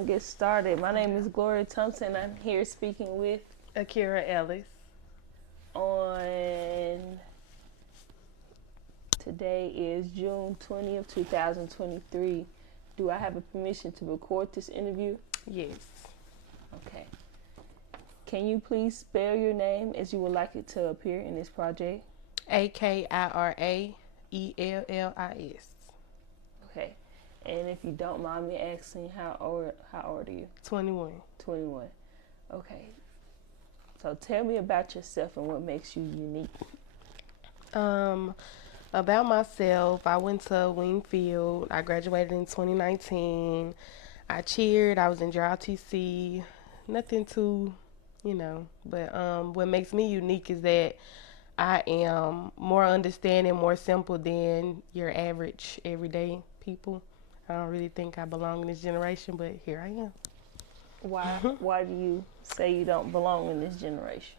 gonna get started. My name is Gloria Thompson. I'm here speaking with Akira Ellis. on today is June 20th, 2023. Do I have a permission to record this interview? Yes. Okay. Can you please spell your name as you would like it to appear in this project? Akira Ellis. Okay. And if you don't mind me asking, how old are you? 21. 21. Okay. So tell me about yourself and what makes you unique. About myself, I went to Wingfield. I graduated in 2019. I cheered. I was in JRTC. Nothing too, But what makes me unique is that I am more understanding, more simple than your average everyday people. I don't really think I belong in this generation, but here I am. Why do you say you don't belong in this generation?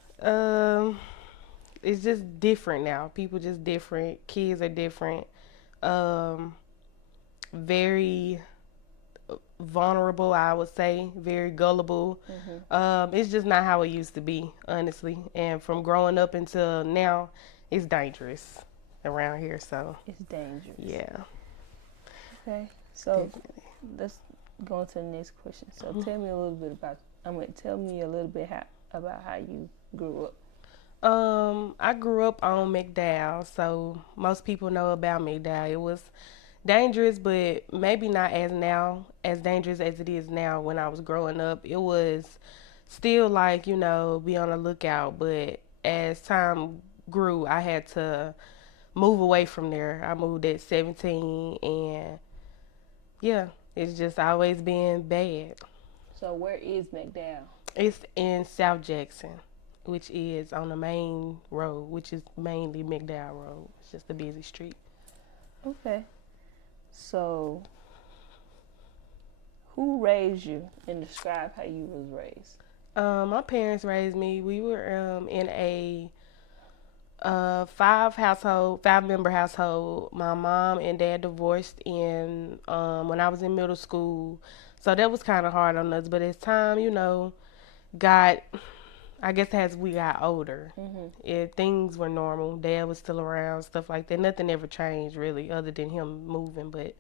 It's just different now. People just different. Kids are different. Very vulnerable, I would say. Very gullible. It's just not how it used to be, honestly. And from growing up until now, it's dangerous around here. So It's dangerous. yeah, Okay. So definitely. let's go on to the next question. So tell me a little bit about. About how you grew up. I grew up on McDowell, so most people know about McDowell. It was dangerous, but maybe not as dangerous as it is now. When I was growing up, it was still like, be on the lookout. But as time grew, I had to move away from there. I moved at 17, and yeah, it's just always been bad. So where is McDowell? It's in South Jackson, which is on the main road, which is mainly McDowell Road. It's just a busy street. Okay. So who raised you and describe how you was raised? My parents raised me. We were in a five member household. My mom and dad divorced in when I was in middle school, so that was kind of hard on us. But as time, got, I guess as we got older, things were normal. Dad was still around, stuff like that. Nothing ever changed really, other than him moving. But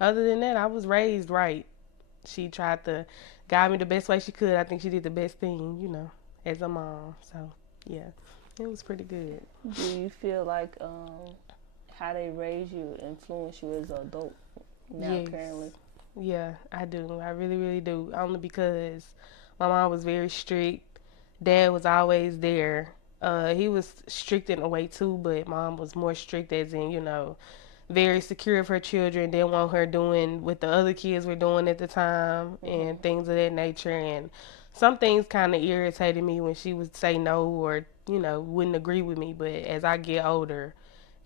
other than that, I was raised right. She tried to guide me the best way she could. I think she did the best thing, as a mom. So yeah, it was pretty good. Do you feel like how they raised you influenced you as an adult now Yes. currently? Yeah, I do. I really, really do. Only because my mom was very strict. Dad was always there. He was strict in a way too, but mom was more strict as in, very secure of her children. Didn't want her doing what the other kids were doing at the time and things of that nature. And some things kind of irritated me when she would say no or, wouldn't agree with me. But as I get older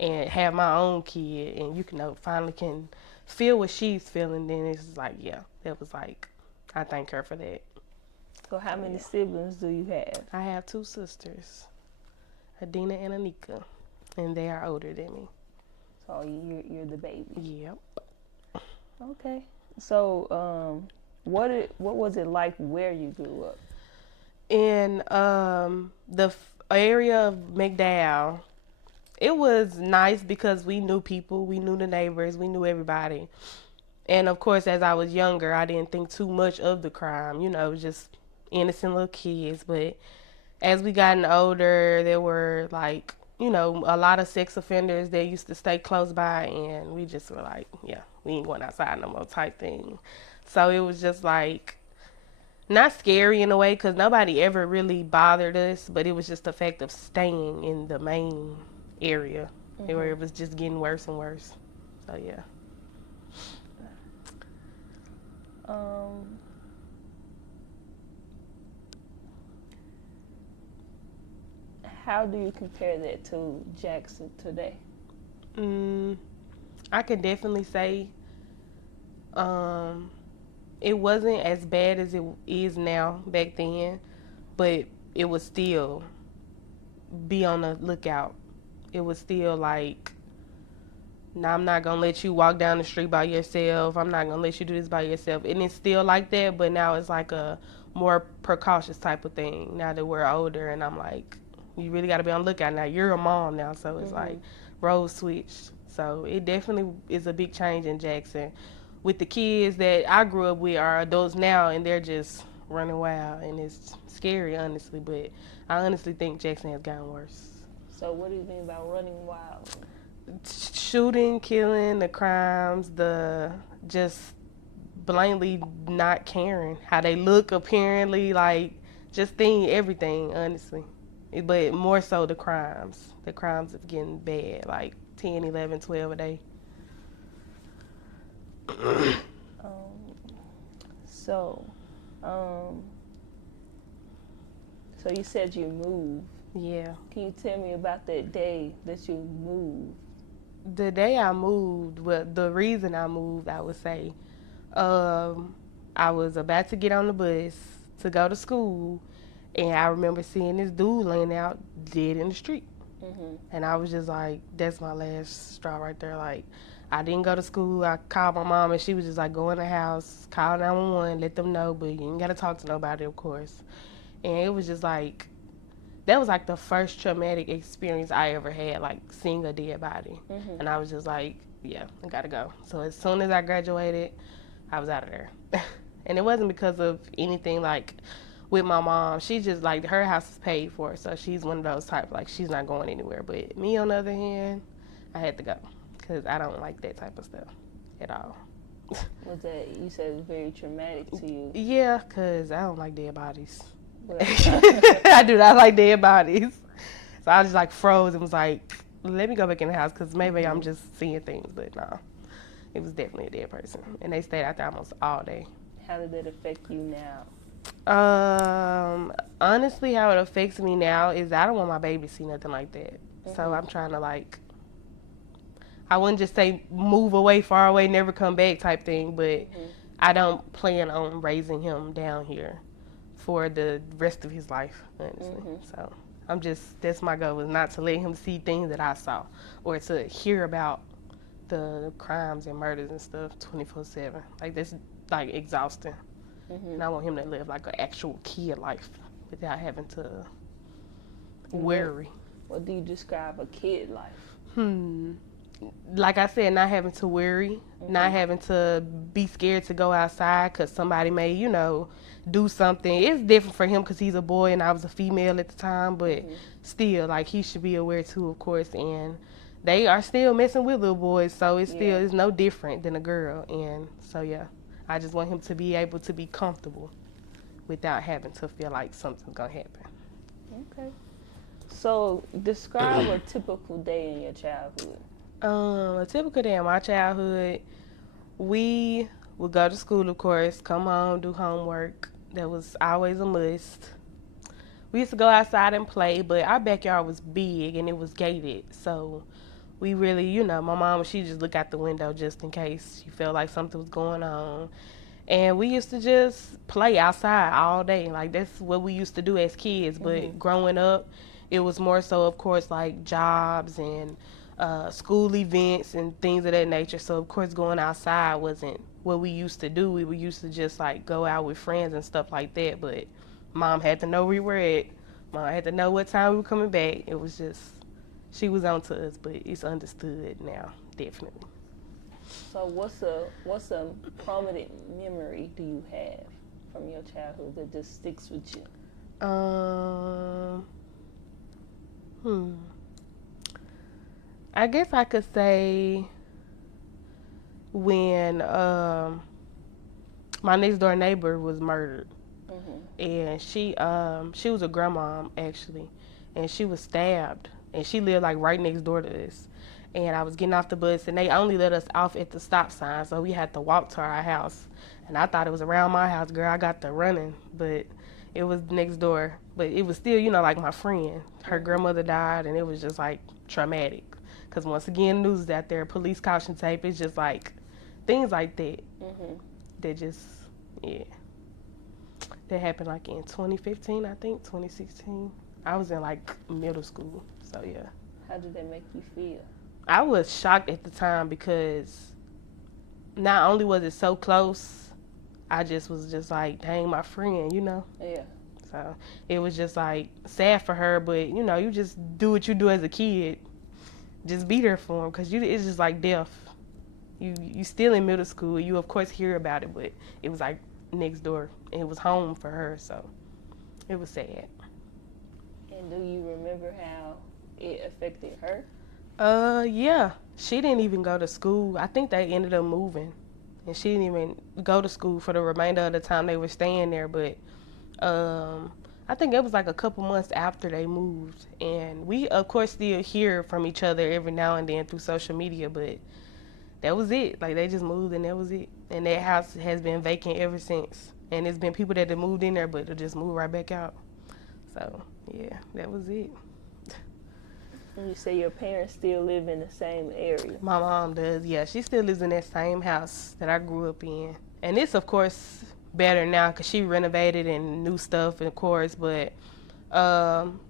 and have my own kid and finally can feel what she's feeling, then it's like, yeah, that was like, I thank her for that. So how many siblings do you have? I have two sisters, Adina and Anika, and they are older than me. So you're the baby. Yep. Okay. So what was it like where you grew up? In area of McDowell, it was nice because we knew people, we knew the neighbors, we knew everybody. And of course, as I was younger, I didn't think too much of the crime, it was just innocent little kids. But as we gotten older, there were like, a lot of sex offenders that used to stay close by, and we just were like, yeah, we ain't going outside no more type thing. So it was just like, not scary in a way because nobody ever really bothered us, but it was just the fact of staying in the main area where it was just getting worse and worse. So yeah. How do you compare that to Jackson today? I can definitely say it wasn't as bad as it is now back then, but it was still be on the lookout. It was still like Now I'm not gonna let you walk down the street by yourself. I'm not gonna let you do this by yourself. And it's still like that, but now it's like a more precautious type of thing. Now that we're older, and I'm like, you really got to be on the lookout now. You're a mom now, so it's like roles switched. So it definitely is a big change in Jackson. With the kids that I grew up with are adults now, and they're just running wild, and it's scary, honestly. But I honestly think Jackson has gotten worse. So what do you mean by running wild? Shooting, killing, the crimes, the just blatantly not caring how they look, apparently, like just everything, honestly. But more so the crimes. The crimes are getting bad, like 10, 11, 12 a day. So, so you said you moved. Yeah. Can you tell me about that day that you moved? The day I moved, well, the reason I moved, I would say, I was about to get on the bus to go to school, and I remember seeing this dude laying out dead in the street. And I was just like, that's my last straw right there. Like, I didn't go to school. I called my mom, and she was just like, go in the house, call 911, let them know, but you ain't got to talk to nobody, of course. And it was just like, that was like the first traumatic experience I ever had, like seeing a dead body. And I was just like, yeah, I gotta go. So as soon as I graduated, I was out of there. And it wasn't because of anything like with my mom. She just like, her house is paid for, so she's one of those type, like she's not going anywhere. But me, on the other hand, I had to go because I don't like that type of stuff at all. Was that, you said it was very traumatic to you? Yeah, because I don't like dead bodies. I do not like dead bodies. So I just like froze and was like, let me go back in the house because maybe I'm just seeing things. But no, it was definitely a dead person. And they stayed out there almost all day. How did that affect you now? Honestly, how it affects me now is I don't want my baby to see nothing like that. So I'm trying to like, I wouldn't just say move away, far away, never come back type thing. But I don't plan on raising him down here for the rest of his life, honestly. So I'm just, that's my goal, is not to let him see things that I saw or to hear about the crimes and murders and stuff 24/7. Like, that's like exhausting. And I want him to live like an actual kid life without having to worry. What do you describe a kid life? Like I said, not having to worry, not having to be scared to go outside because somebody may, do something. It's different for him because he's a boy and I was a female at the time, but still, like, he should be aware too, of course. And they are still messing with little boys, so it's still, it's no different than a girl. And so, yeah, I just want him to be able to be comfortable without having to feel like something's going to happen. Okay. So describe a typical day in your childhood. A typical day in my childhood, we would go to school, of course, come home, do homework. That was always a must. We used to go outside and play, but our backyard was big and it was gated. So we really, my mom, she just look out the window just in case she felt like something was going on. And we used to just play outside all day. Like, that's what we used to do as kids. But growing up, it was more so, of course, like jobs and school events and things of that nature. So, of course, going outside wasn't what we used to do. We used to just, like, go out with friends and stuff like that. But Mom had to know where we were at. Mom had to know what time we were coming back. It was just, she was on to us, but it's understood now, definitely. So what's a prominent memory do you have from your childhood that just sticks with you? I guess I could say when my next door neighbor was murdered, and she was a grandma actually, and she was stabbed, and she lived like right next door to us. And I was getting off the bus, and they only let us off at the stop sign, so we had to walk to our house. And I thought it was around my house, girl. I got to running, but it was next door. But it was still, like my friend. Her grandmother died, and it was just like traumatic. Because once again, news is out there, police caution tape. It's just like things like that. That just, that happened like in 2015, I think, 2016. I was in like middle school, so yeah. How did that make you feel? I was shocked at the time because not only was it so close, I just was just like, dang, my friend, you know? Yeah. So it was just like sad for her, but you know, you just do what you do as a kid. Just be there for him because it's just like death. You still in middle school. You of course hear about it, but it was like next door. And it was home for her, so it was sad. And do you remember how it affected her? Yeah. She didn't even go to school. I think they ended up moving, and she didn't even go to school for the remainder of the time they were staying there. But I think it was like a couple months after they moved, and we of course still hear from each other every now and then through social media, but that was it. Like they just moved and that was it. And that house has been vacant ever since. And it's been people that have moved in there, but they'll just move right back out. So yeah, that was it. And you say your parents still live in the same area. My mom does. Yeah, she still lives in that same house that I grew up in. And it's of course better now because she renovated and new stuff, of course. But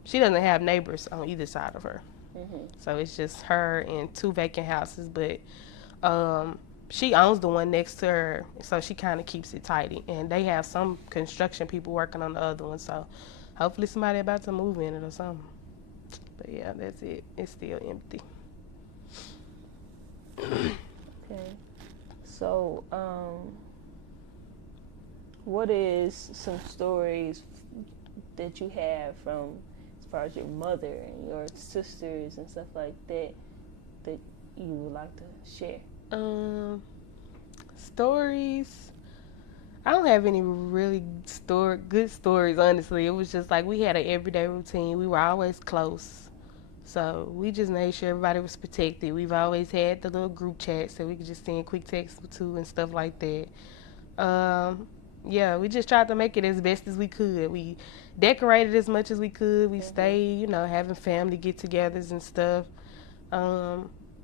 she doesn't have neighbors on either side of her. Mm-hmm. So it's just her and two vacant houses. But she owns the one next to her, so she kind of keeps it tidy. And they have some construction people working on the other one, so hopefully somebody about to move in it or something. But yeah, that's it. It's still empty. Okay. So, what is some stories that you have from as far as your mother and your sisters and stuff like that that you would like to share? Stories. I don't have any really good stories, honestly. It was just like we had an everyday routine. We were always close. So we just made sure everybody was protected. We've always had the little group chats that we could just send quick texts to and stuff like that. Yeah, we just tried to make it as best as we could. We decorated as much as we could. We stayed, you know, having family get-togethers and stuff.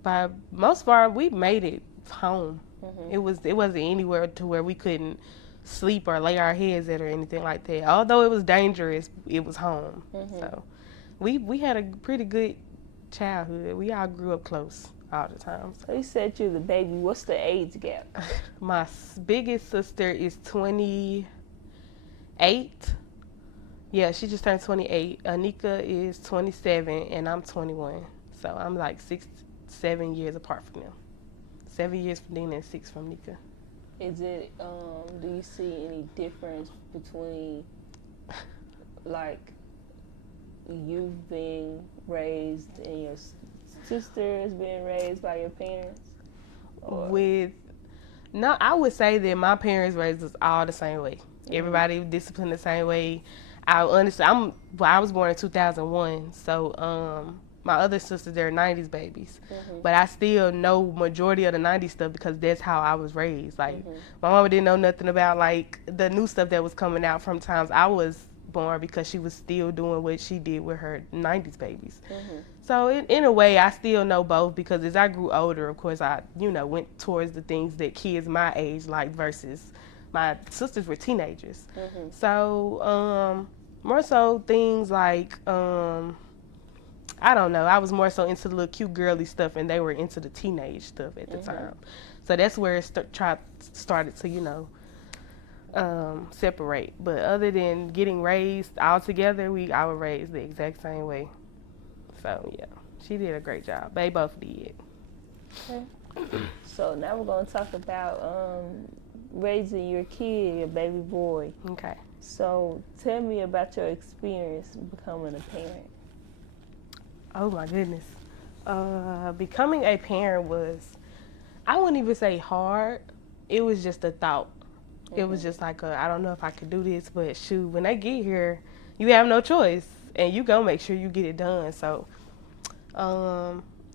By most part, we made it home. It wasn't anywhere to where we couldn't sleep or lay our heads at or anything like that. Although it was dangerous, it was home. So we had a pretty good childhood. We all grew up close all the time. So you said you're the baby. What's the age gap? My biggest sister is 28. Yeah, she just turned 28. Anika is 27, and I'm 21. So I'm like 7 years apart from them. 7 years from Dina and 6 from Nika. Is it, do you see any difference between, like, you being raised and your sisters being raised by your parents? No, I would say that my parents raised us all the same way. Everybody was disciplined the same way. I was born in 2001, so my other sisters, they're 90s babies. But I still know majority of the 90s stuff because that's how I was raised. Like, my mama didn't know nothing about, like, the new stuff that was coming out from times I was born because she was still doing what she did with her 90s babies. So in a way, I still know both because as I grew older, of course, I, you know, went towards the things that kids my age like versus my sisters were teenagers. So more so things like, I don't know, I was more so into the little cute girly stuff and they were into the teenage stuff at the time. So that's where it started to, you know, separate. But other than getting raised all together, I was raised the exact same way. So yeah, she did a great job. They both did. Okay. So now we're going to talk about raising your kid, your baby boy. Okay. So tell me about your experience becoming a parent. Oh my goodness. Becoming a parent was, I wouldn't even say hard. It was just a thought. It was just like, I don't know if I could do this, but shoot, when they get here, you have no choice. And you go make sure you get it done. So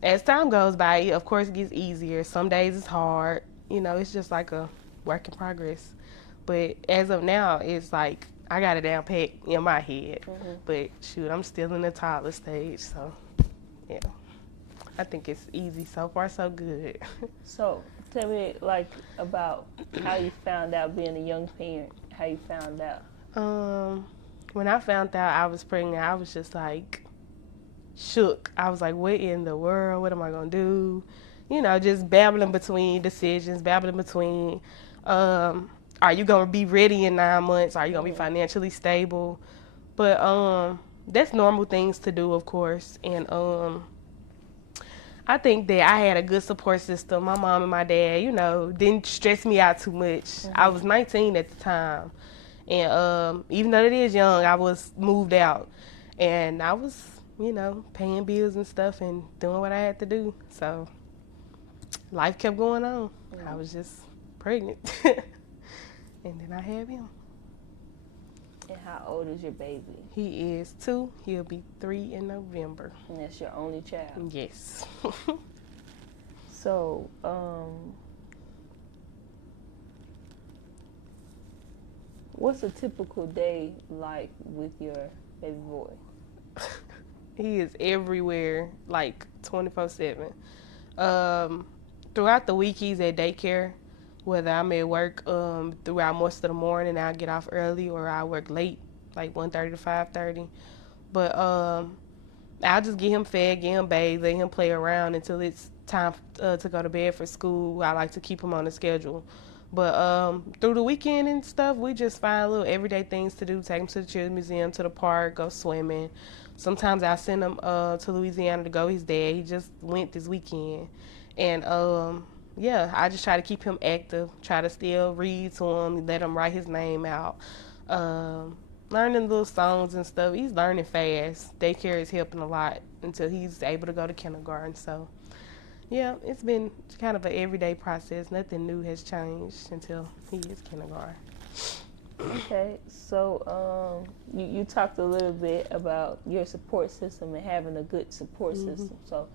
as time goes by, it of course gets easier. Some days it's hard. You know, it's just like a work in progress. But as of now, it's like I got it down pat in my head. But shoot, I'm still in the toddler stage. So, yeah. I think it's easy. So far, so good. So tell me, like, about how you found out being a young parent, how you found out. When I found out I was pregnant, I was just like, shook. I was like, what in the world? What am I going to do? You know, just babbling between decisions, babbling between, are you going to be ready in 9 months? Are you going to be financially stable? But that's normal things to do, of course. And I think that I had a good support system. My mom and my dad, you know, didn't stress me out too much. I was 19 at the time. And even though it is young, I was moved out. And I was, you know, paying bills and stuff and doing what I had to do. So life kept going on. I was just pregnant. And then I had him. And how old is your baby? He is 2. He'll be 3 in November. And that's your only child? Yes. So, what's a typical day like with your baby boy? He is everywhere, like 24/7. Throughout the week, he's at daycare. Whether I'm at work throughout most of the morning, I get off early, or I work late, like 1:30 to 5:30. But I'll just get him fed, get him bathed, let him play around until it's time to go to bed for school. I like to keep him on the schedule. But through the weekend and stuff, we just find little everyday things to do. Take him to the Children's Museum, to the park, go swimming. Sometimes I send him to Louisiana to go. His dad, he just went this weekend. And yeah, I just try to keep him active, try to still read to him, let him write his name out. Learning little songs and stuff. He's learning fast. Daycare is helping a lot until he's able to go to kindergarten. So, yeah, it's been kind of an everyday process. Nothing new has changed until he is kindergarten. Okay, so you talked a little bit about your support system and having a good support system. So,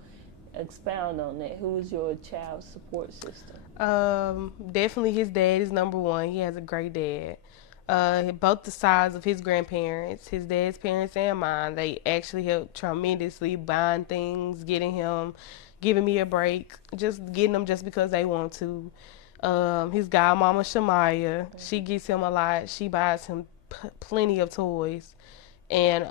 expound on that. Who is your child's support system? Definitely his dad is number one. He has a great dad. Both the sides of his grandparents, his dad's parents and mine, they actually helped tremendously buying things, giving me a break, just getting them just because they want to. His godmama Shamaya, she gets him a lot. She buys him plenty of toys. And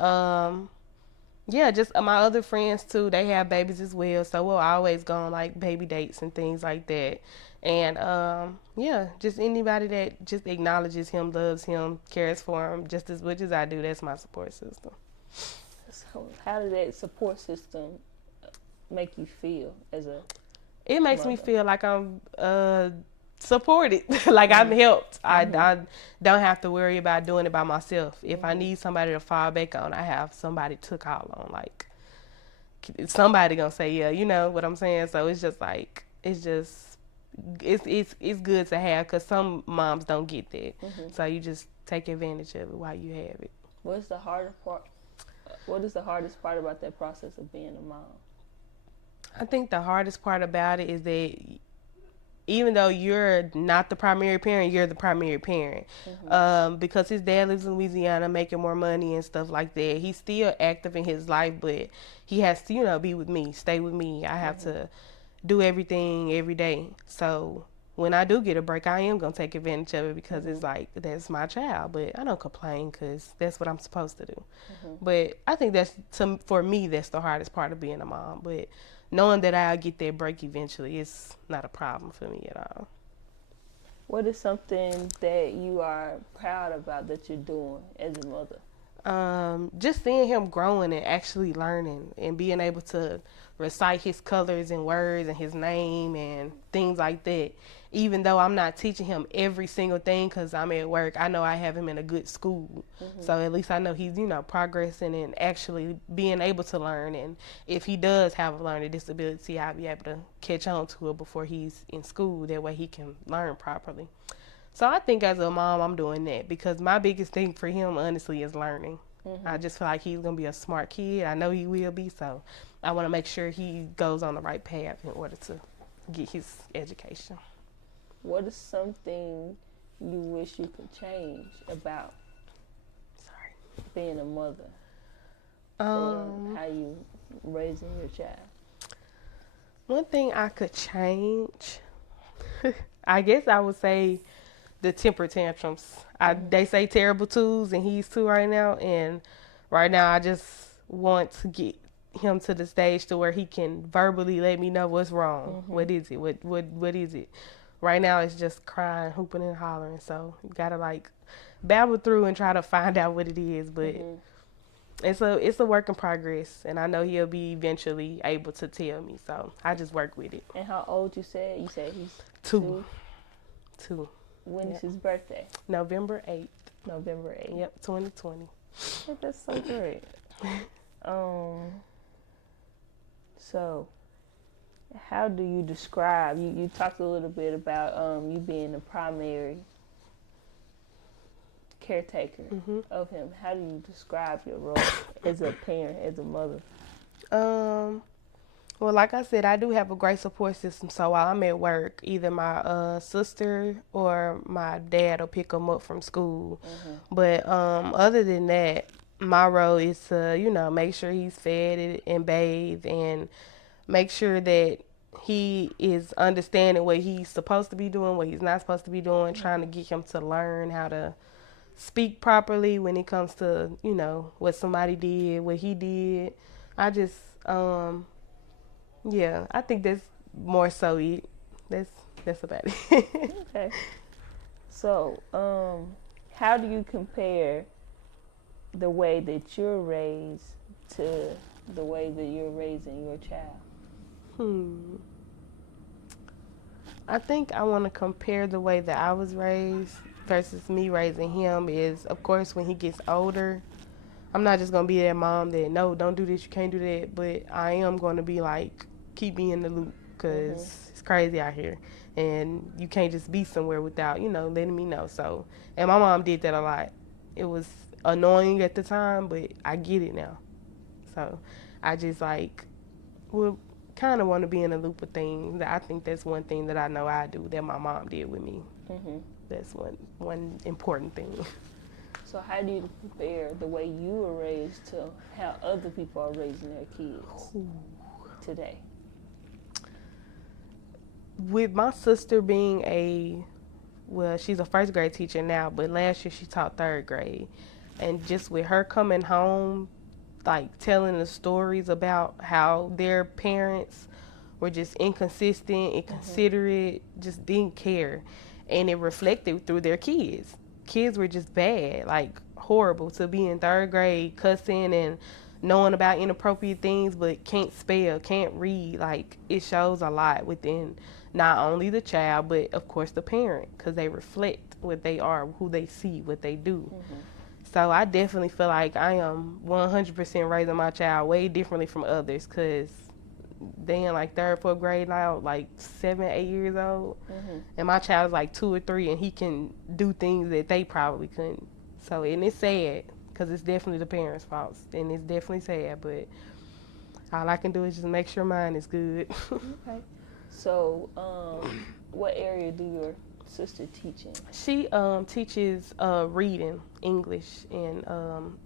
yeah, just my other friends too, they have babies as well, so we'll always go on like baby dates and things like that. And yeah, just anybody that just acknowledges him, loves him, cares for him just as much as I do, that's my support system. So how did that support system make you feel as a It makes mother? me feel like I'm supported, like I'm helped. I don't have to worry about doing it by myself. If I need somebody to fall back on, I have somebody to call on. Like, somebody gonna say, yeah, you know what I'm saying? So it's just like, it's good to have, because some moms don't get that. So you just take advantage of it while you have it. What is the hardest part about that process of being a mom? I think the hardest part about it is that even though you're not the primary parent, you're the primary parent. Because his dad lives in Louisiana making more money and stuff like that. He's still active in his life, but he has to, you know, be with me, stay with me. I have to do everything every day. So when I do get a break, I am going to take advantage of it, because it's like, that's my child. But I don't complain, because that's what I'm supposed to do. But I think for me, that's the hardest part of being a mom. But knowing that I'll get that break eventually, it's not a problem for me at all. What is something that you are proud about that you're doing as a mother? Just seeing him growing and actually learning and being able to recite his colors and words and his name and things like that. Even though I'm not teaching him every single thing because I'm at work, I know I have him in a good school. So at least I know he's, you know, progressing and actually being able to learn. And if he does have a learning disability, I'll be able to catch on to it before he's in school. That way he can learn properly. So I think as a mom, I'm doing that, because my biggest thing for him, honestly, is learning. I just feel like he's going to be a smart kid. I know he will be. So I want to make sure he goes on the right path in order to get his education. What is something you wish you could change about being a mother? Or how you raising your child? One thing I could change, I guess I would say the temper tantrums. They say terrible twos, and he's 2 right now. And right now I just want to get him to the stage to where he can verbally let me know what's wrong. Mm-hmm. What is it? What is it? Right now it's just crying, hooping and hollering. So you gotta like babble through and try to find out what it is. But it's a work in progress, and I know he'll be eventually able to tell me. So I just work with it. And how old you said? You said he's Two. When is his birthday? November 8th. November 8th. Yep, 2020. That's so great. So, how do you describe? You talked a little bit about you being the primary caretaker of him. How do you describe your role as a parent, as a mother? Well, like I said, I do have a great support system. So while I'm at work, either my sister or my dad will pick him up from school. But other than that, my role is to, make sure he's fed and bathed and make sure that he is understanding what he's supposed to be doing, what he's not supposed to be doing, trying to get him to learn how to speak properly when it comes to, what somebody did, what he did. I just, yeah, I think that's more so it. That's about it. Okay. So, how do you compare the way that you're raised to the way that you're raising your child? I think I want to compare the way that I was raised versus me raising him is, of course, when he gets older, I'm not just going to be that mom that, no, don't do this, you can't do that, but I am going to be like, keep me in the loop because it's crazy out here and you can't just be somewhere without, letting me know. So, and my mom did that a lot. It was annoying at the time, but I get it now. So I just would kind of want to be in the loop of things. I think that's one thing that I know I do that my mom did with me. That's one important thing. So how do you compare the way you were raised to how other people are raising their kids today? With my sister being she's a first grade teacher now, but last year she taught third grade. And just with her coming home, telling the stories about how their parents were just inconsistent, inconsiderate, just didn't care. And it reflected through their kids. Kids were just bad, horrible to be in third grade, cussing and knowing about inappropriate things, but can't spell, can't read. It shows a lot within not only the child, but of course the parent, because they reflect what they are, who they see, what they do. So I definitely feel like I am 100% raising my child way differently from others, because they in third, fourth grade now, 7, 8 years old, and my child is 2 or 3, and he can do things that they probably couldn't. So, and it's sad, because it's definitely the parents' fault, and it's definitely sad, but all I can do is just make sure mine is good. Okay. So, what area do your sister teach in? She teaches reading, English, and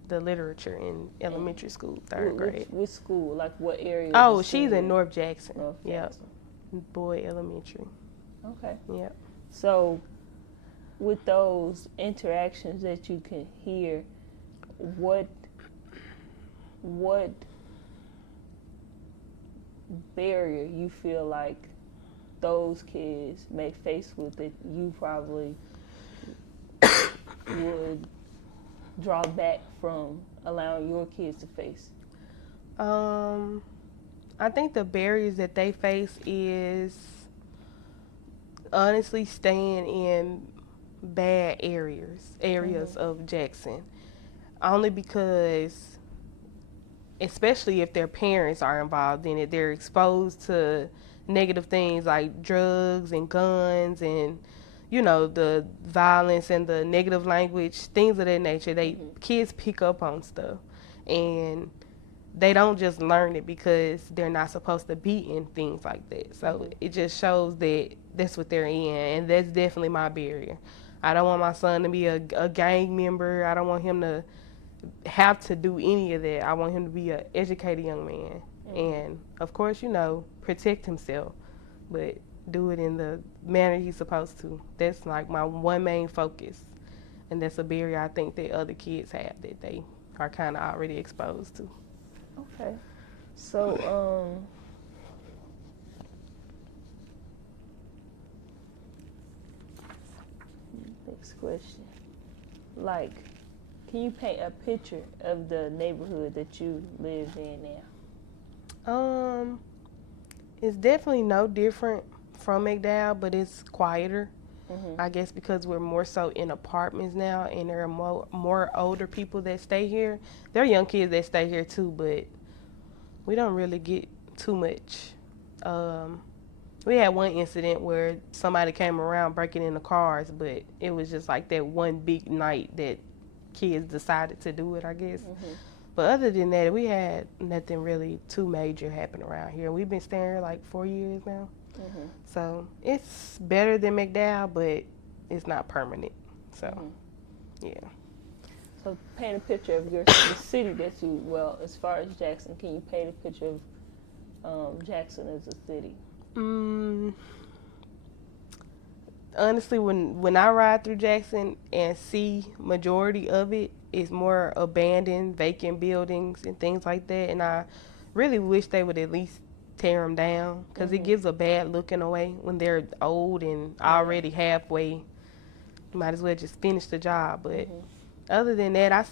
the literature in elementary school, third grade. Which school? What area? Oh, she's in North Jackson. Jackson. Boyd Elementary. Okay. Yep. So, with those interactions that you can hear, what barrier you feel like those kids may face with that you probably would draw back from allowing your kids to face? I think the barriers that they face is honestly staying in bad areas of Jackson. Only because, especially if their parents are involved in it, they're exposed to negative things like drugs and guns and, the violence and the negative language, things of that nature. Kids pick up on stuff, and they don't just learn it because they're not supposed to be in things like that. So it just shows that that's what they're in, and that's definitely my barrier. I don't want my son to be a gang member. I don't want him to have to do any of that. I want him to be an educated young man. And, of course, protect himself, but do it in the manner he's supposed to. That's, my one main focus. And that's a barrier I think that other kids have that they are kind of already exposed to. Okay. So, next question. Like, can you paint a picture of the neighborhood that you live in now? It's definitely no different from McDowell, but it's quieter. Mm-hmm. I guess because we're more so in apartments now, and there are more older people that stay here. There are young kids that stay here too, but we don't really get too much. We had one incident where somebody came around breaking into cars, but it was just like that one big night that kids decided to do it, I guess. Mm-hmm. But other than that, we had nothing really too major happen around here. We've been staying here like 4 years now. Mm-hmm. So it's better than McDowell, but it's not permanent. So, Mm-hmm. yeah. So paint a picture of the city that you, well, as far as Jackson, can you paint a picture of Jackson as a city? Honestly, when I ride through Jackson and see majority of it is more abandoned, vacant buildings and things like that, and I really wish they would at least tear them down because it gives a bad look in a way when they're old and already halfway. You might as well just finish the job. But other than that, I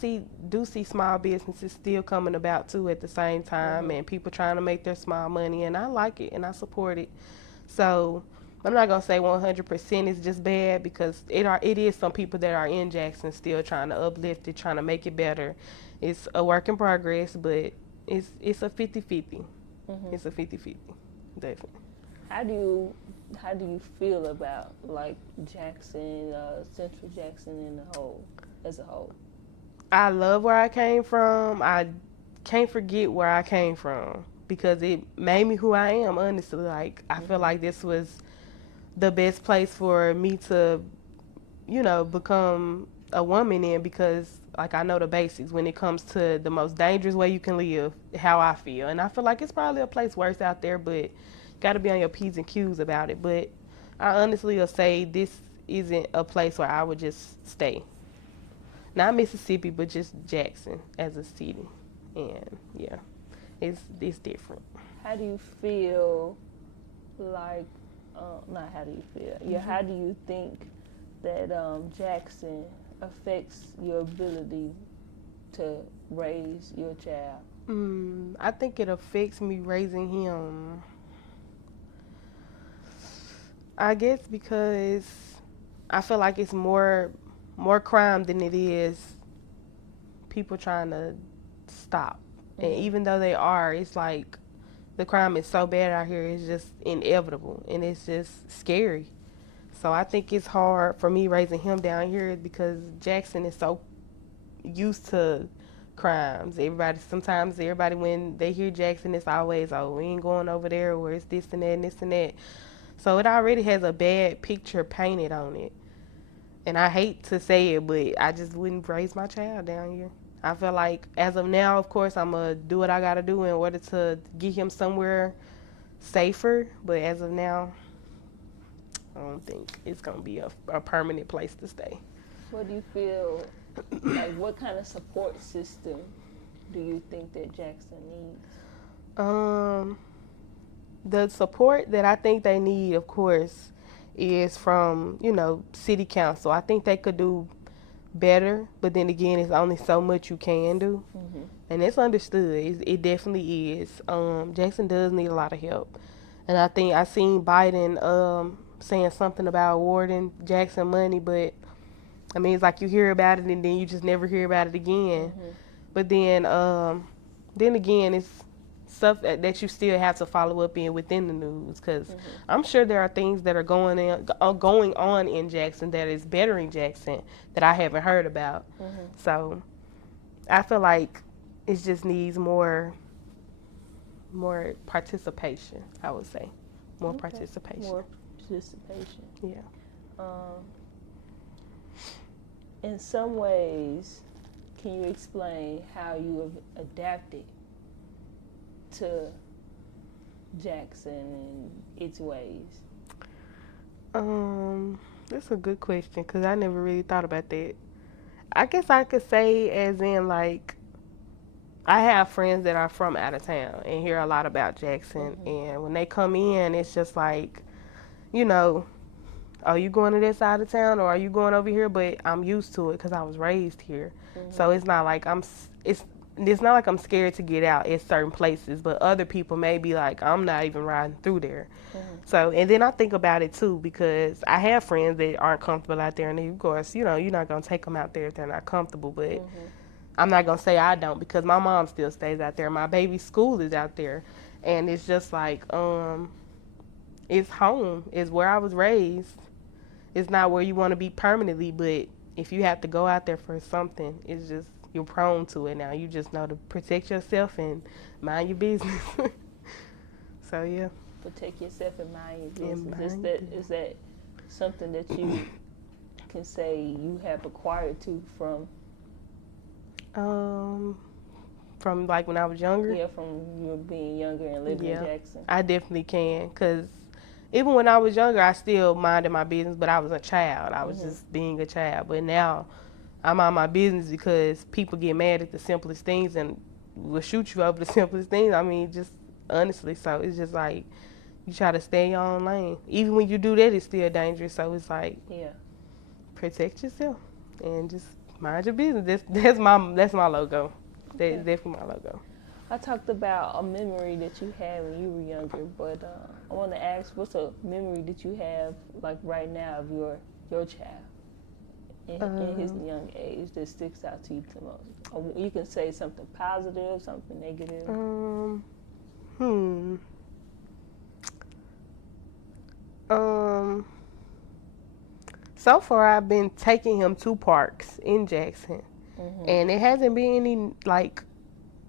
do see small businesses still coming about too at the same time, and people trying to make their small money, and I like it and I support it. So I'm not gonna say 100% is just bad because it is some people that are in Jackson still trying to uplift it, trying to make it better. It's a work in progress, but it's a 50-50. It's a 50-50, definitely. How do you feel about like Jackson, Central Jackson as a whole? I love where I came from. I can't forget where I came from because it made me who I am, honestly. Like, I feel like this was the best place for me to, become a woman in because, like, I know the basics when it comes to the most dangerous way you can live, how I feel. And I feel like it's probably a place worse out there, but got to be on your P's and Q's about it. But I honestly will say this isn't a place where I would just stay. Not Mississippi, but just Jackson as a city. And, yeah, it's different. How do you feel like, not how do you feel, yeah, how do you think that Jackson affects your ability to raise your child? I think it affects me raising him. I guess because I feel like it's more crime than it is people trying to stop. And even though they are, it's like the crime is so bad out here, it's just inevitable and it's just scary. So I think it's hard for me raising him down here because Jackson is so used to crimes. Sometimes everybody when they hear Jackson, it's always, oh, we ain't going over there, or it's this and that and this and that. So it already has a bad picture painted on it. And I hate to say it, but I just wouldn't raise my child down here. I feel like as of now, of course, I'm going to do what I got to do in order to get him somewhere safer. But as of now, I don't think it's going to be a permanent place to stay. What do you feel, like what kind of support system do you think that Jackson needs? The support that I think they need, of course, is from, city council. I think they could do better, but then again, it's only so much you can do. And it's understood. It definitely is. Jackson does need a lot of help. And I think I seen Biden saying something about awarding Jackson money, but I mean, it's like you hear about it and then you just never hear about it again. But then again, it's stuff that you still have to follow up in within the news because I'm sure there are things that are going on in Jackson that is bettering Jackson that I haven't heard about. So I feel like it just needs more participation, I would say. More participation. More participation. Yeah. In some ways, can you explain how you have adapted to Jackson and its ways? That's a good question because I never really thought about that. I guess I could say as in like I have friends that are from out of town and hear a lot about Jackson. And when they come in, it's just like, you know, are you going to this side of town or are you going over here? But I'm used to it because I was raised here. So it's not like it's not like I'm scared to get out at certain places. But other people may be like, I'm not even riding through there. So, and then I think about it too because I have friends that aren't comfortable out there. And of course, you know, you're not going to take them out there if they're not comfortable. But I'm not going to say I don't because my mom still stays out there. My baby's school is out there. And it's just like, it's home. It's where I was raised. It's not where you want to be permanently, but if you have to go out there for something, it's just you're prone to it now. You just know to protect yourself and mind your business. So yeah. Protect yourself and mind your business. Is that something that you can say you have acquired from like when I was younger? Yeah, from you being younger and living in Jackson. I definitely can, because even when I was younger, I still minded my business, but I was a child. I was just being a child. But now, I mind my business because people get mad at the simplest things and will shoot you over the simplest things. I mean, just honestly. So it's just like, you try to stay in your own lane. Even when you do that, it's still dangerous. So it's like, protect yourself and just mind your business. That's my logo. That's definitely my logo. I talked about a memory that you had when you were younger, but I want to ask, what's a memory that you have, like right now, of your child in his young age that sticks out to you the most? Or you can say something positive, something negative. So far, I've been taking him to parks in Jackson, and it hasn't been any like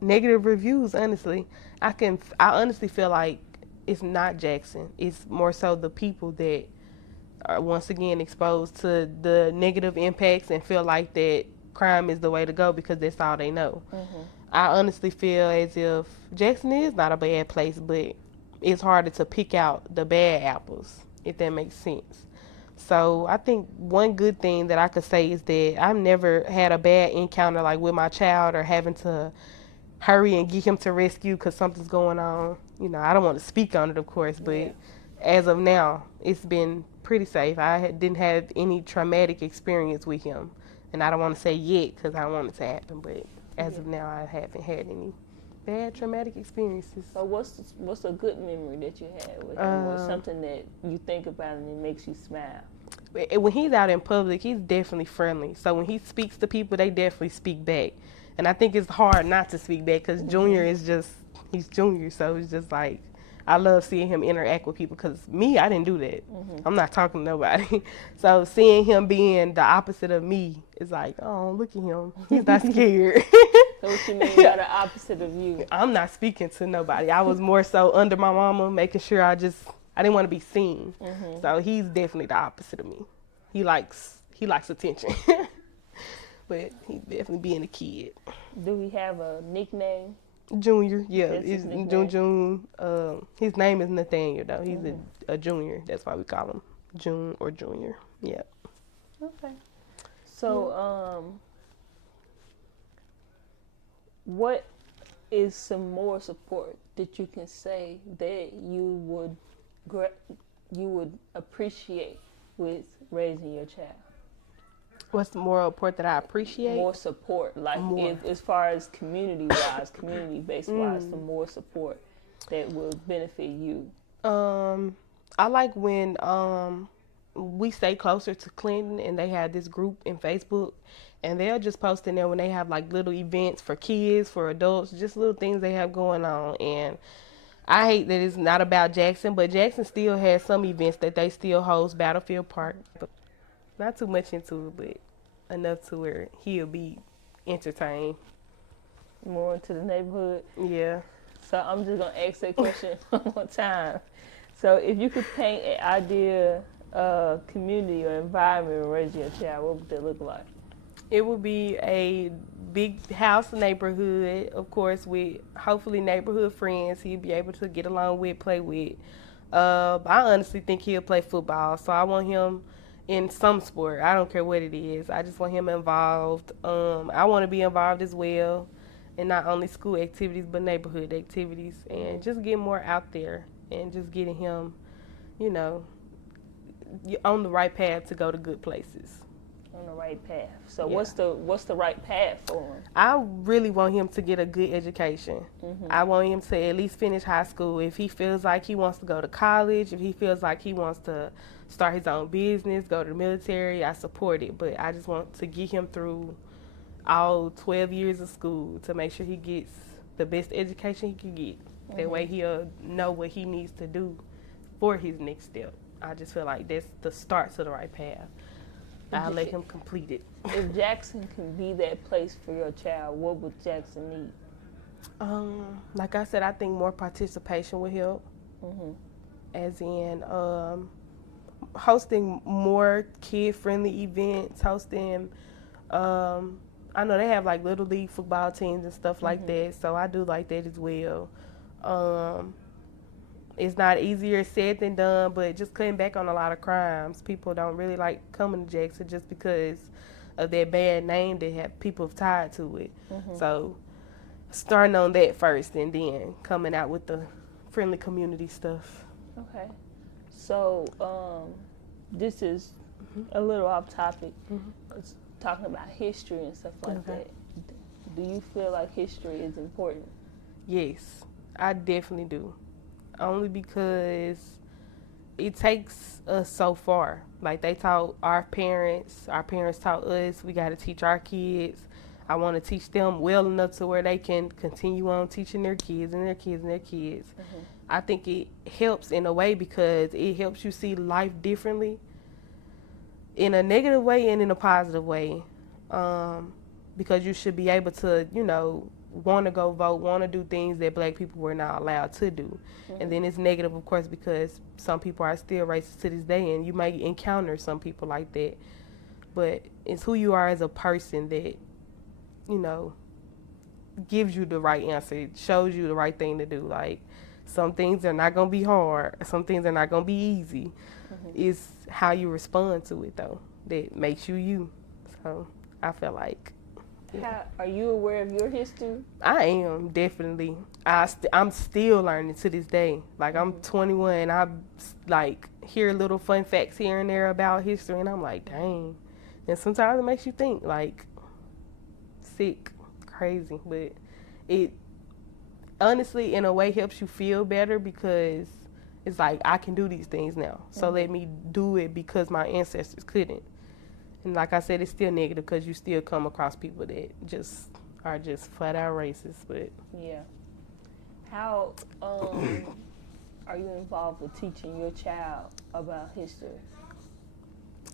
negative reviews. Honestly, I honestly feel like it's not Jackson. It's more so the people that are once again exposed to the negative impacts and feel like that crime is the way to go because that's all they know. I honestly feel as if Jackson is not a bad place, but it's harder to pick out the bad apples, if that makes sense. So I think one good thing that I could say is that I've never had a bad encounter like with my child or having to hurry and get him to rescue because something's going on. You know, I don't want to speak on it, of course, but as of now, it's been pretty safe. I didn't have any traumatic experience with him, and I don't want to say yet because I don't want it to happen, but as of now, I haven't had any bad traumatic experiences. So what's a good memory that you had with him, or something that you think about and it makes you smile? When he's out in public, he's definitely friendly. So when he speaks to people, they definitely speak back. And I think it's hard not to speak back because Junior is he's Junior. So it's just like, I love seeing him interact with people because me, I didn't do that. I'm not talking to nobody. So seeing him being the opposite of me is like, oh, look at him. He's not scared. So what you mean by the opposite of you? I'm not speaking to nobody. I was more so under my mama, making sure I didn't want to be seen. So he's definitely the opposite of me. He likes attention. But he's definitely being a kid. Do we have a nickname? Junior, yeah. It's June. His name is Nathaniel, though. He's a junior. That's why we call him June or Junior. Yeah. Okay. So, what is some more support that you can say that you would appreciate with raising your child? What's the more support that I appreciate? More support, like as far as community-wise, community-based wise, some more support that will benefit you. I like when we stay closer to Clinton and they have this group in Facebook and they'll just post in there when they have like little events for kids, for adults, just little things they have going on. And I hate that it's not about Jackson, but Jackson still has some events that they still host, Battlefield Park. Not too much into it, but enough to where he'll be entertained. More into the neighborhood? Yeah. So I'm just going to ask that question one more time. So if you could paint an ideal community or environment raising your child, what would that look like? It would be a big house neighborhood, of course, with hopefully neighborhood friends he'd be able to get along with, play with. I honestly think he'll play football, so I want him in some sport. I don't care what it is. I just want him involved. I want to be involved as well. and not only school activities but neighborhood activities, and just getting more out there and just getting him, you know, on the right path to go to good places. On the right path. So Yeah. what's the right path for him? I really want him to get a good education. I want him to at least finish high school. If he feels like he wants to go to college, if he feels like he wants to start his own business, go to the military, I support it. But I just want to get him through all 12 years of school to make sure he gets the best education he can get. That way he'll know what he needs to do for his next step. I just feel like that's the start to the right path. I'll let him complete it. If Jackson can be that place for your child, what would Jackson need? Like I said, I think more participation would help. As in hosting more kid-friendly events, hosting, I know they have like little league football teams and stuff like that, so I do like that as well. It's not easier said than done, but just cutting back on a lot of crimes. People don't really like coming to Jackson just because of that bad name that have people have tied to it. So starting on that first and then coming out with the friendly community stuff. Okay. So this is a little off topic. It's talking about history and stuff like that. Do you feel like history is important? Yes, I definitely do. Only because it takes us so far. Like they taught our parents taught us, we got to teach our kids. I want to teach them well enough to where they can continue on teaching their kids and their kids and their kids. I think it helps in a way because it helps you see life differently in a negative way and in a positive way. Because you should be able to, you know, want to go vote, want to do things that black people were not allowed to do. And then it's negative, of course, because some people are still racist to this day, and you might encounter some people like that. But it's who you are as a person that, you know, gives you the right answer. It shows you the right thing to do. Like, some things are not going to be hard. Some things are not going to be easy. It's how you respond to it, though, that makes you you. So I feel like. Are you aware of your history? I am, definitely. I'm still learning to this day. Like, I'm 21, and I, like, hear little fun facts here and there about history, and I'm like, dang. And sometimes it makes you think, like, sick, crazy. But it, honestly, in a way, helps you feel better because it's like, I can do these things now. So let me do it because my ancestors couldn't. And like I said, it's still negative because you still come across people that just are just flat out racist. But yeah, how are you involved with teaching your child about history?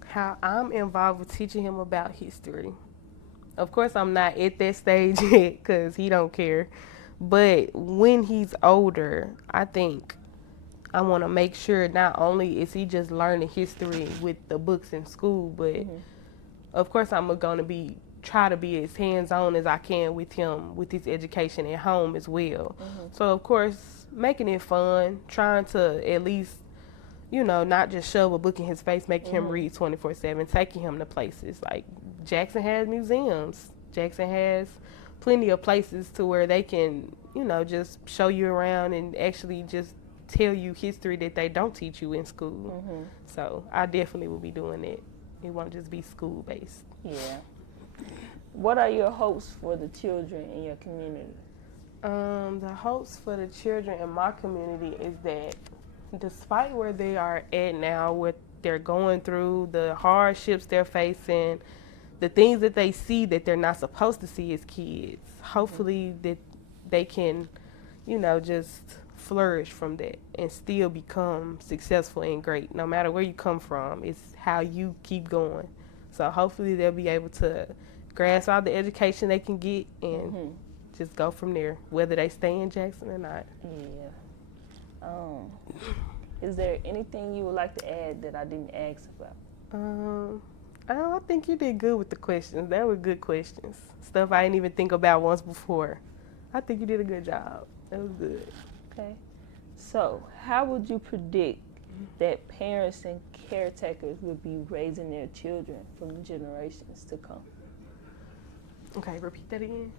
How I'm involved with teaching him about history. Of course, I'm not at that stage yet because he don't care. But when he's older, I think I want to make sure not only is he just learning history with the books in school, but of course, I'm going to try to be as hands-on as I can with him, with his education at home as well. So, of course, making it fun, trying to at least, you know, not just shove a book in his face, making him read 24/7, taking him to places. Like, Jackson has museums. Jackson has plenty of places to where they can, you know, just show you around and actually just tell you history that they don't teach you in school. So, I definitely will be doing that. It won't just be school-based. Yeah. What are your hopes for the children in your community? The hopes for the children in my community is that despite where they are at now, what they're going through, the hardships they're facing, the things that they see that they're not supposed to see as kids, hopefully that they can, you know, just flourish from that and still become successful and great. No matter where you come from, it's how you keep going. So hopefully they'll be able to grasp all the education they can get and just go from there, whether they stay in Jackson or not. Yeah. Is there anything you would like to add that I didn't ask about? I think you did good with the questions. They were good questions. Stuff I didn't even think about once before. I think you did a good job. That was good. Okay. So, how would you predict that parents and caretakers would be raising their children from generations to come? Okay, repeat that again.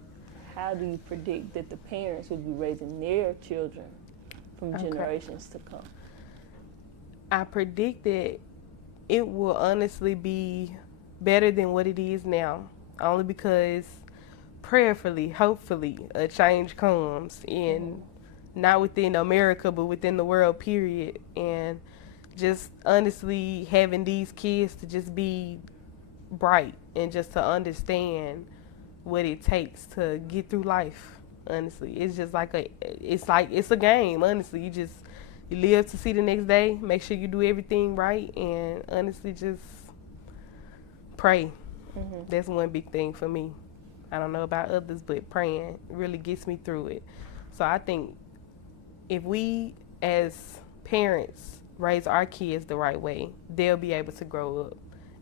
how do you predict that the parents will be raising their children from generations to come? I predict that it will honestly be better than what it is now, only because prayerfully, hopefully, a change comes in, not within America, but within the world, period. And just honestly having these kids to just be bright and just to understand what it takes to get through life. Honestly, it's just like it's a game. Honestly, you live to see the next day. Make sure you do everything right, and honestly, just pray. That's one big thing for me. I don't know about others, but praying really gets me through it. So I think if we as parents raise our kids the right way, they'll be able to grow up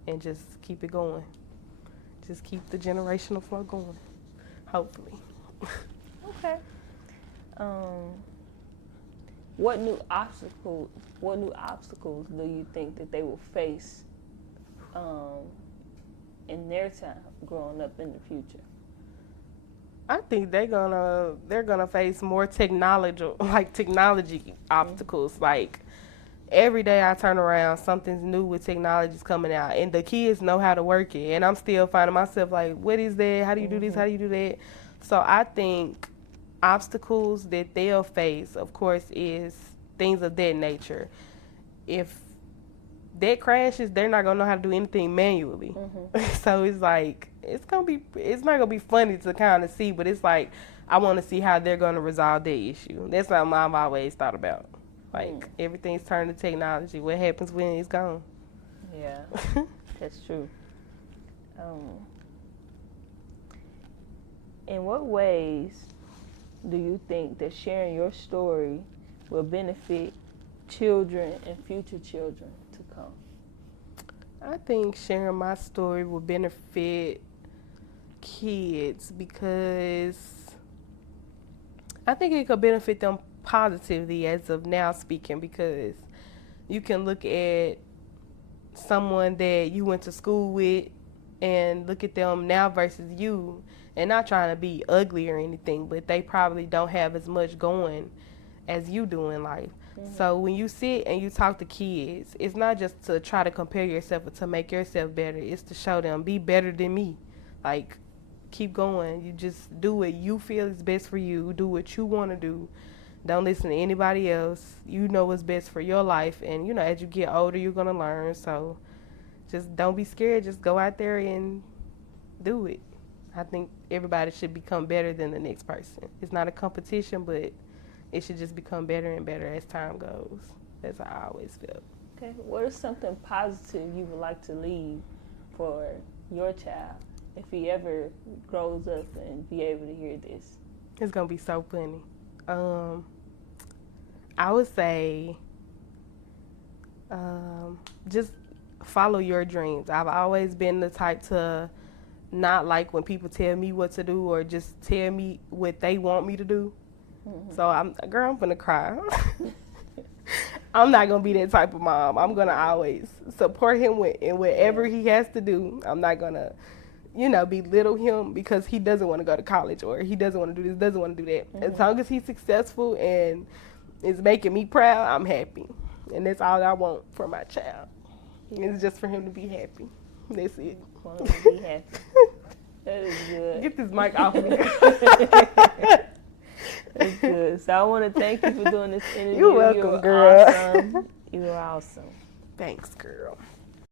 and just keep it going. Just keep the generational flow going, hopefully. Okay. What new obstacles do you think that they will face in their time growing up in the future? I think they're gonna face more technology obstacles. Like every day I turn around, something's new with technology's coming out, and the kids know how to work it, and I'm still finding myself like, what is that? How do you do this? How do you do that? So I think obstacles that they'll face, of course, is things of that nature. If that crashes, they're not gonna know how to do anything manually. So it's like it's not gonna be funny to kind of see, but it's like I want to see how they're gonna resolve their issue. That's what I've always thought about. Like everything's turned to technology. What happens when it's gone? Yeah, that's true. In what ways do you think that sharing your story will benefit children and future children to come? I think sharing my story will benefit kids because I think it could benefit them positively as of now speaking, because you can look at someone that you went to school with and look at them now versus you, and not trying to be ugly or anything, but they probably don't have as much going as you do in life. So when you sit and you talk to kids, it's not just to try to compare yourself or to make yourself better. It's to show them, be better than me. Like, keep going. You just do what you feel is best for you. Do what you want to do. Don't listen to anybody else. You know what's best for your life. And, you know, as you get older, you're going to learn. So just don't be scared. Just go out there and do it. I think everybody should become better than the next person. It's not a competition, but it should just become better and better as time goes. That's how I always felt. Okay. What is something positive you would like to leave for your child if he ever grows up and be able to hear this? It's going to be so funny. I would say just follow your dreams. I've always been the type to not like when people tell me what to do or just tell me what they want me to do. So I'm gonna cry. I'm not gonna be that type of mom. I'm gonna always support him in whatever he has to do. I'm not gonna, belittle him because he doesn't want to go to college or he doesn't want to do this, doesn't want to do that. As long as he's successful and is making me proud, I'm happy. And that's all I want for my child. It's just for him to be happy. That's it. Want him to be happy. That is good. Get this mic off me. That's good. So I want to thank you for doing this interview. You're welcome, girl. Awesome. You were awesome. Thanks, girl.